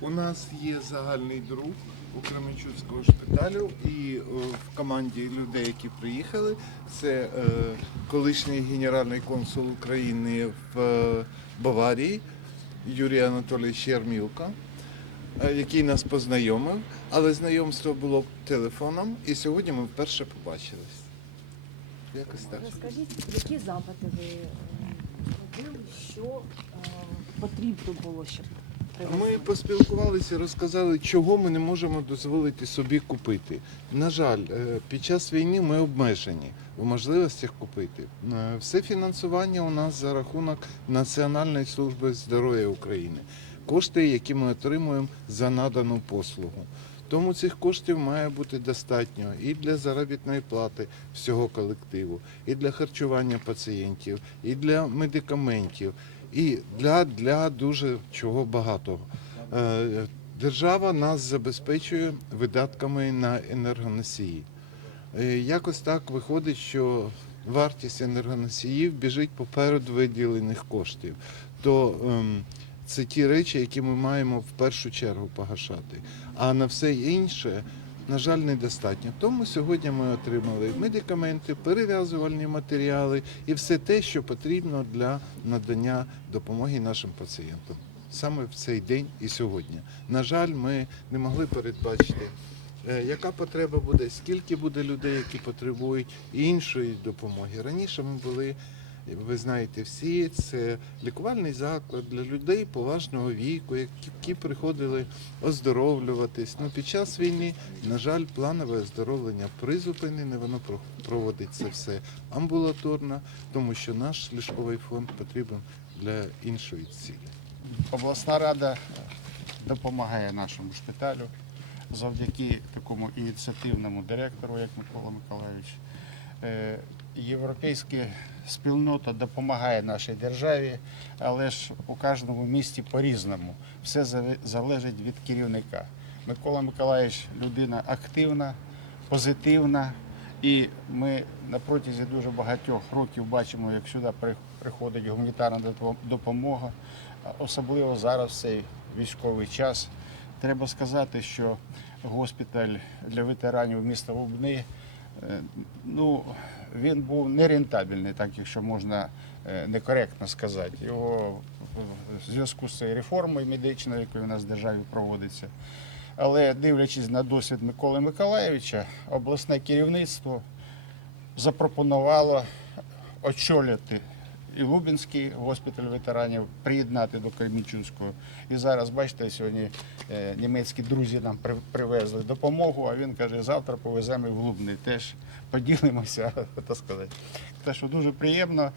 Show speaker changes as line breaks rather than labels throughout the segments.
У нас є загальний друг у Кременчуцького шпиталю і е, в команді людей, які приїхали, це е, колишній генеральний консул України в е, Баварії Юрій Анатолійович Ярмілко, е, який нас познайомив, але знайомство було телефоном, і сьогодні ми вперше побачились. Якось так.
Розкажіть, які запити ви робили, що потрібно було, щоб?
Ми поспілкувалися, розказали, чого ми не можемо дозволити собі купити. На жаль, е, під час війни ми обмежені в можливостях купити. Е, Все фінансування у нас за рахунок Національної служби здоров'я України. Кошти, які ми отримуємо за надану послугу. Тому цих коштів має бути достатньо і для заробітної плати всього колективу, і для харчування пацієнтів, і для медикаментів, і для, для дуже чого багатого. Е, Держава нас забезпечує видатками на енергоносії. Е, Якось так виходить, що вартість енергоносіїв біжить попереду виділених коштів. То ем, це ті речі, які ми маємо в першу чергу погашати. А на все інше, на жаль, недостатньо. Тому сьогодні ми отримали медикаменти, перев'язувальні матеріали і все те, що потрібно для надання допомоги нашим пацієнтам. Саме в цей день і сьогодні. На жаль, ми не могли передбачити, е, яка потреба буде, скільки буде людей, які потребують іншої допомоги. Раніше ми були, ви знаєте, всі це лікувальний заклад для людей поважного віку, які, приходили оздоровлюватись. Ну, під час війни, на жаль, планове оздоровлення призупинене, воно проводиться все амбулаторно, тому що наш ліжковий фонд потрібен для іншої цілі.
Обласна рада допомагає нашому шпиталю завдяки такому ініціативному директору, як Микола Миколайович. Європейська спільнота допомагає нашій державі, але ж у кожному місті по-різному. Все залежить від керівника. Микола Миколайович людина активна, позитивна, і ми на протязі дуже багатьох років бачимо, як сюди приходить гуманітарна допомога, особливо зараз в цей військовий час. Треба сказати, що госпіталь для ветеранів міста Лубни ну, він був нерентабельний, так якщо можна е, некоректно сказати. Його в зв'язку з цією реформою медичною, якою у нас в державі проводиться. Але дивлячись на досвід Миколи Миколаєвича, обласне керівництво запропонувало очолити і Лубенський госпіталь ветеранів, приєднати до Кремінчуцького. І зараз, бачите, сьогодні е, німецькі друзі нам при- привезли допомогу, а він каже, завтра повеземо і в Лубни. Теж поділимося, так сказати. Те, що дуже приємно.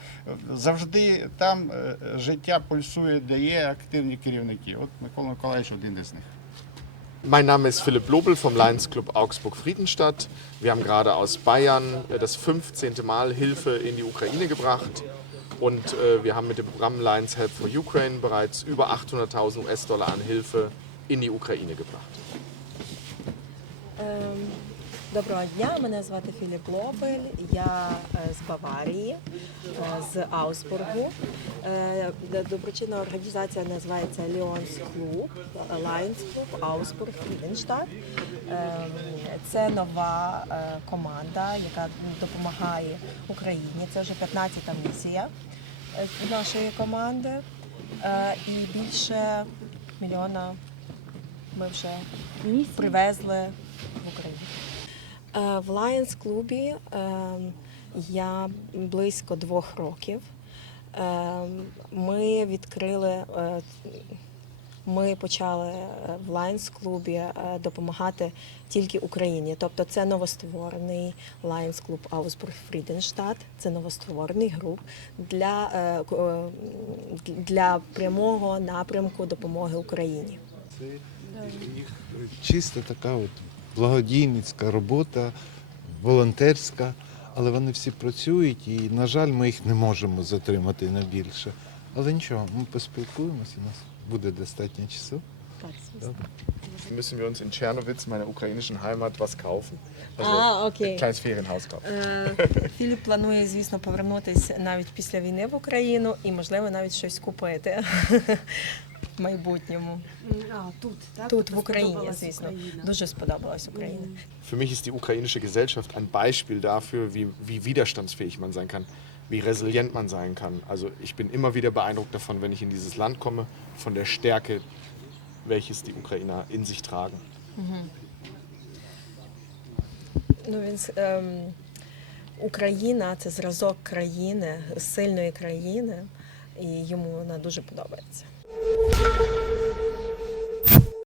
Завжди там е, життя пульсує, де є активні керівники. От Микола Миколаївич один із них.
Mein Name ist Philipp Lobel vom Lions Club Augsburg-Friedenstadt. Wir haben gerade aus Bayern äh, das 15. Mal Hilfe in die Ukraine gebracht. Und äh, wir haben mit dem Programm Lions Help for Ukraine bereits über 800.000 US-Dollar an Hilfe in die Ukraine gebracht.
Ем, Доброго дня, мене звати Філіп Лобель, я е, з Баварії, е, з Аусбургу. Е, Доброчинна організація називається Lions Club, Lions Club Augsburg Friedenstadt. Ем, Це нова команда, яка допомагає Україні. Це вже 15-та місія нашої команди. І більше мільйона ми вже привезли в Україну. Е, В Lions клубі ем, я близько двох років. Ем, Ми відкрили, е, ми почали е, в Lions клубі допомагати тільки Україні. Тобто це новостворений Lions клуб Augsburg Friedenstadt, це новостворений груп для, для прямого напрямку допомоги Україні.
Це їх чисто така от благодійницька робота, волонтерська, але вони всі працюють і, на жаль, ми їх не можемо затримати на більше. Але нічого, ми поспілкуємося, у нас буде достатньо часу.
Так, звісно.
Müssen wir uns in Tschernowitz, meiner ukrainischen Heimat, was kaufen?
Ah, okay.
ein kleines Ferienhaus kaufen.
Е, Філіп планує, звісно, повернутися навіть після війни в Україну і, можливо, навіть щось купити. в майбутньому.
А, тут, так?
Тут в
Тобто
Україні,
сподобалась
звісно,
Україна.
дуже сподобалась Україна.
Für mich ist die ukrainische Gesellschaft ein Beispiel dafür, wie, wie widerstandsfähig man sein kann, wie resilient man sein kann. Also ich bin immer wieder beeindruckt davon, wenn ich in dieses Land komme, von der Stärke, welches die Ukrainer in sich tragen.
Ну, він с- ем, Україна це зразок країни, сильної країни, і йому вона дуже подобається. you.